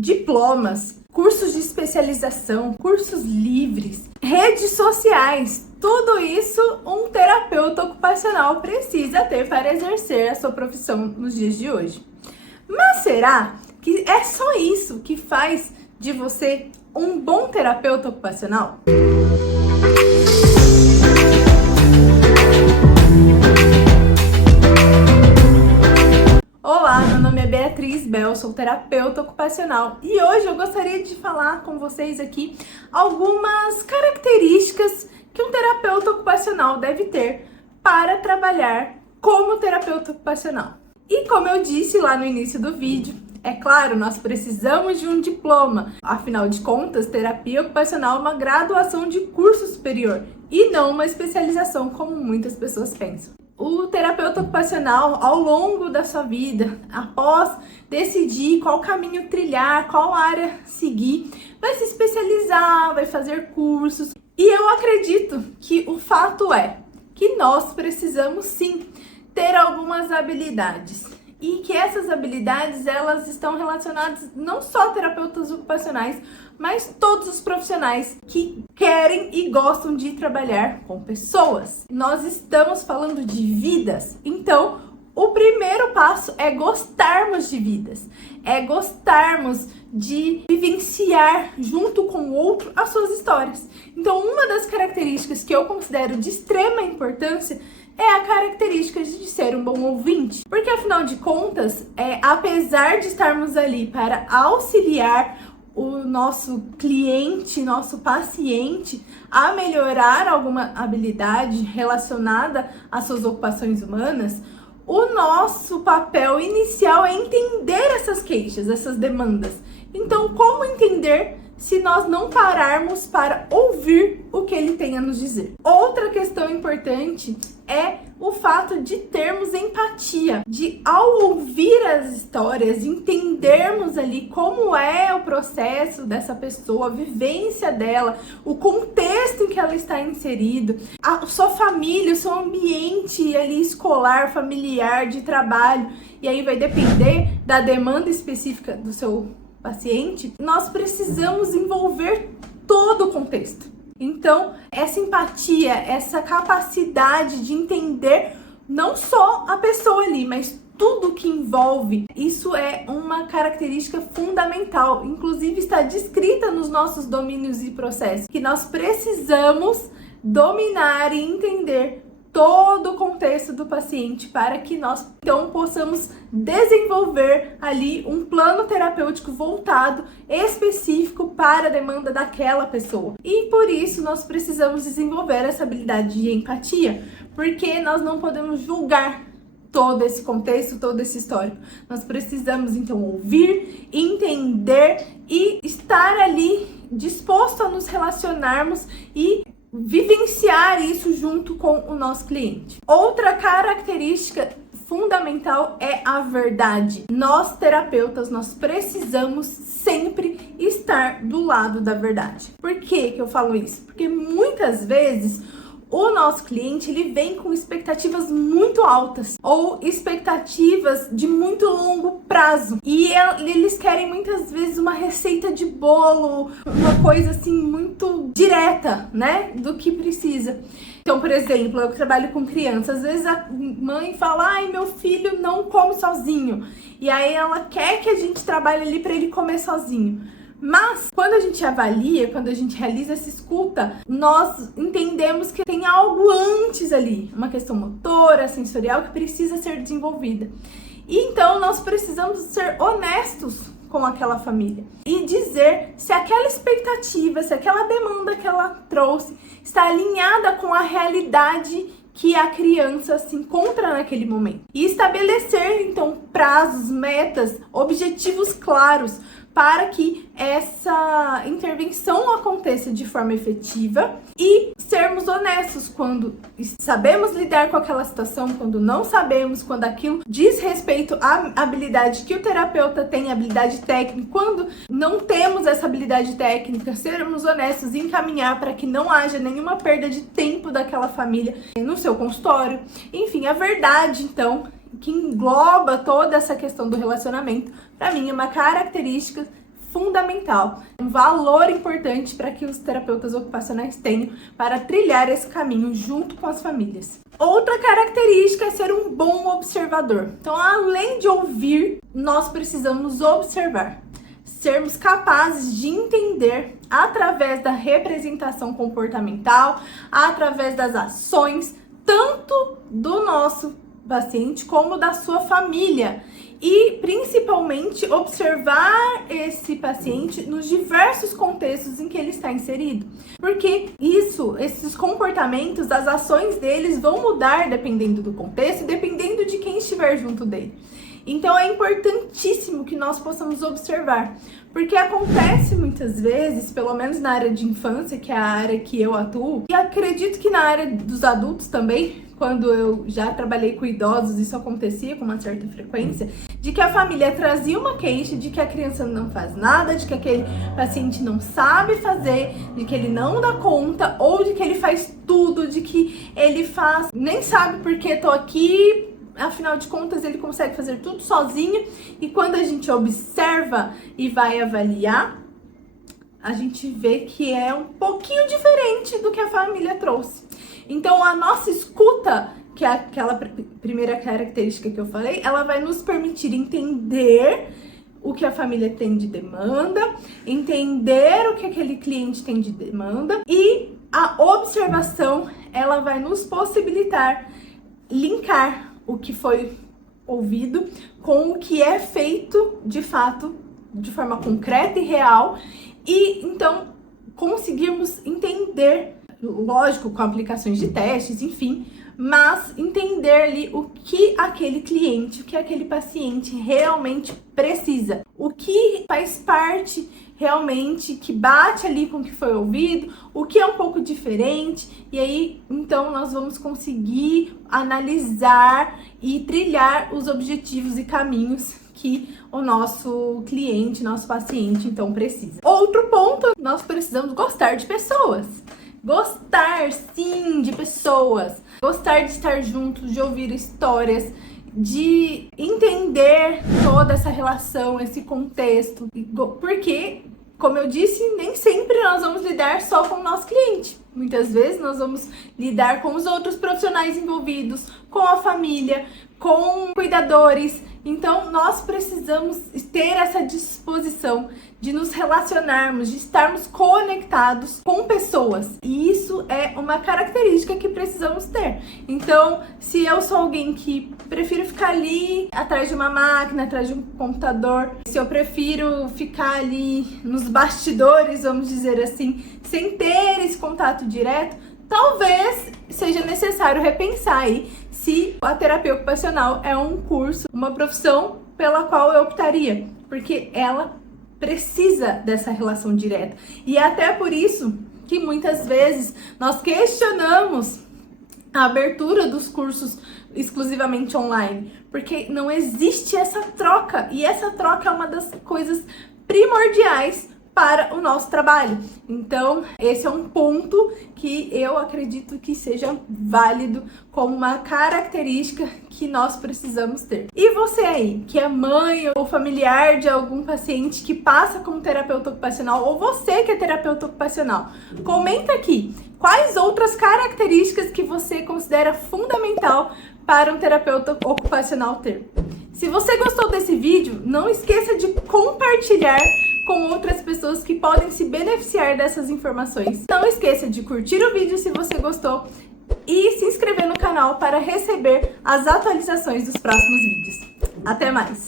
diplomas, cursos de especialização, cursos livres, redes sociais. Tudo isso um terapeuta ocupacional precisa ter para exercer a sua profissão nos dias de hoje. Mas será que é só isso que faz de você um bom terapeuta ocupacional? Olá, meu nome é Beatriz Bel, sou terapeuta ocupacional e hoje eu gostaria de falar com vocês aqui algumas características que um terapeuta ocupacional deve ter para trabalhar como terapeuta ocupacional. E como eu disse lá no início do vídeo, é claro, nós precisamos de um diploma. Afinal de contas, terapia ocupacional é uma graduação de curso superior e não uma especialização como muitas pessoas pensam. O terapeuta ocupacional, ao longo da sua vida, após decidir qual caminho trilhar, qual área seguir, vai se especializar, vai fazer cursos. E eu acredito que o fato é que nós precisamos sim ter algumas habilidades. E que essas habilidades, elas estão relacionadas não só a terapeutas ocupacionais, mas todos os profissionais que querem e gostam de trabalhar com pessoas. Nós estamos falando de vidas, então o primeiro passo é gostarmos de vidas, é gostarmos de vivenciar junto com o outro as suas histórias. Então, uma das características que eu considero de extrema importância é a característica de ser um bom ouvinte. Porque, afinal de contas, apesar de estarmos ali para auxiliar o nosso cliente, nosso paciente, a melhorar alguma habilidade relacionada às suas ocupações humanas, o nosso papel inicial é entender essas queixas, essas demandas. Então, como entender se nós não pararmos para ouvir o que ele tem a nos dizer? Outra questão importante é o fato de termos empatia, de ao ouvir as histórias, entendermos ali como é o processo dessa pessoa, a vivência dela, o contexto em que ela está inserido, a sua família, o seu ambiente ali escolar, familiar, de trabalho, e aí vai depender da demanda específica do seu paciente. Nós precisamos envolver todo o contexto. Então, essa empatia, essa capacidade de entender não só a pessoa ali, mas tudo que envolve, isso é uma característica fundamental. Inclusive, está descrita nos nossos domínios e processos, que nós precisamos dominar e entender todo o contexto do paciente para que nós então possamos desenvolver ali um plano terapêutico voltado específico para a demanda daquela pessoa. E por isso nós precisamos desenvolver essa habilidade de empatia, porque nós não podemos julgar todo esse contexto, todo esse histórico. Nós precisamos então ouvir, entender e estar ali disposto a nos relacionarmos e vivenciar isso junto com o nosso cliente. Outra característica fundamental é a verdade. Nós, terapeutas, nós precisamos sempre estar do lado da verdade. Por que eu falo isso? Porque muitas vezes o nosso cliente, ele vem com expectativas muito altas ou expectativas de muito longo prazo. E eles querem muitas vezes uma receita de bolo, uma coisa assim muito direta, né, do que precisa. Então, por exemplo, eu trabalho com crianças, às vezes a mãe fala: ai, meu filho não come sozinho. E aí ela quer que a gente trabalhe ali para ele comer sozinho. Mas, quando a gente avalia, quando a gente realiza essa escuta, nós entendemos que tem algo antes ali, uma questão motora, sensorial, que precisa ser desenvolvida. E então, nós precisamos ser honestos com aquela família e dizer se aquela expectativa, se aquela demanda que ela trouxe está alinhada com a realidade que a criança se encontra naquele momento. E estabelecer, então, prazos, metas, objetivos claros para que essa intervenção aconteça de forma efetiva e sermos honestos quando sabemos lidar com aquela situação, quando não sabemos, quando aquilo diz respeito à habilidade que o terapeuta tem, habilidade técnica, quando não temos essa habilidade técnica, sermos honestos e encaminhar para que não haja nenhuma perda de tempo daquela família no seu consultório. Enfim, a verdade, então, que engloba toda essa questão do relacionamento, para mim é uma característica fundamental, um valor importante para que os terapeutas ocupacionais tenham para trilhar esse caminho junto com as famílias. Outra característica é ser um bom observador. Então, além de ouvir, nós precisamos observar. Sermos capazes de entender através da representação comportamental, através das ações, tanto do nosso paciente como da sua família. E, principalmente, observar esse paciente nos diversos contextos em que ele está inserido. Porque esses comportamentos, as ações deles vão mudar dependendo do contexto, dependendo de quem estiver junto dele. Então, é importantíssimo que nós possamos observar. Porque acontece muitas vezes, pelo menos na área de infância, que é a área que eu atuo, e acredito que na área dos adultos também, quando eu já trabalhei com idosos, isso acontecia com uma certa frequência, de que a família trazia uma queixa de que a criança não faz nada, de que aquele paciente não sabe fazer, de que ele não dá conta, ou de que ele faz tudo, de que ele faz, nem sabe porque tô aqui, afinal de contas ele consegue fazer tudo sozinho. E quando a gente observa e vai avaliar, a gente vê que é um pouquinho diferente do que a família trouxe. Então, a nossa escuta, que é aquela primeira característica que eu falei, ela vai nos permitir entender o que a família tem de demanda, entender o que aquele cliente tem de demanda, e a observação, ela vai nos possibilitar linkar o que foi ouvido com o que é feito de fato, de forma concreta e real, e então conseguirmos entender, lógico, com aplicações de testes, enfim, mas entender ali o que aquele cliente, o que aquele paciente realmente precisa, o que faz parte realmente, que bate ali com o que foi ouvido, o que é um pouco diferente, e aí então nós vamos conseguir analisar e trilhar os objetivos e caminhos que o nosso cliente, nosso paciente então precisa. Outro ponto, nós precisamos gostar de pessoas. Gostar, sim, de pessoas. Gostar de estar juntos, de ouvir histórias, de entender toda essa relação, esse contexto. Porque, como eu disse, nem sempre nós vamos lidar só com o nosso cliente. Muitas vezes nós vamos lidar com os outros profissionais envolvidos, com a família, com cuidadores. Então, nós precisamos ter essa disposição de nos relacionarmos, de estarmos conectados com pessoas. E isso é uma característica que precisamos ter. Então, se eu sou alguém que prefiro ficar ali atrás de uma máquina, atrás de um computador, se eu prefiro ficar ali nos bastidores, vamos dizer assim, sem ter esse contato direto, talvez seja necessário repensar aí se a terapia ocupacional é um curso, uma profissão pela qual eu optaria, porque ela precisa dessa relação direta. E é até por isso que muitas vezes nós questionamos a abertura dos cursos exclusivamente online, porque não existe essa troca, e essa troca é uma das coisas primordiais para o nosso trabalho. Então, esse é um ponto que eu acredito que seja válido como uma característica que nós precisamos ter. E você aí, que é mãe ou familiar de algum paciente que passa como terapeuta ocupacional, ou você que é terapeuta ocupacional, comenta aqui quais outras características que você considera fundamental para um terapeuta ocupacional ter. Se você gostou desse vídeo, não esqueça de compartilhar com outras pessoas que podem se beneficiar dessas informações. Não esqueça de curtir o vídeo se você gostou e se inscrever no canal para receber as atualizações dos próximos vídeos. Até mais!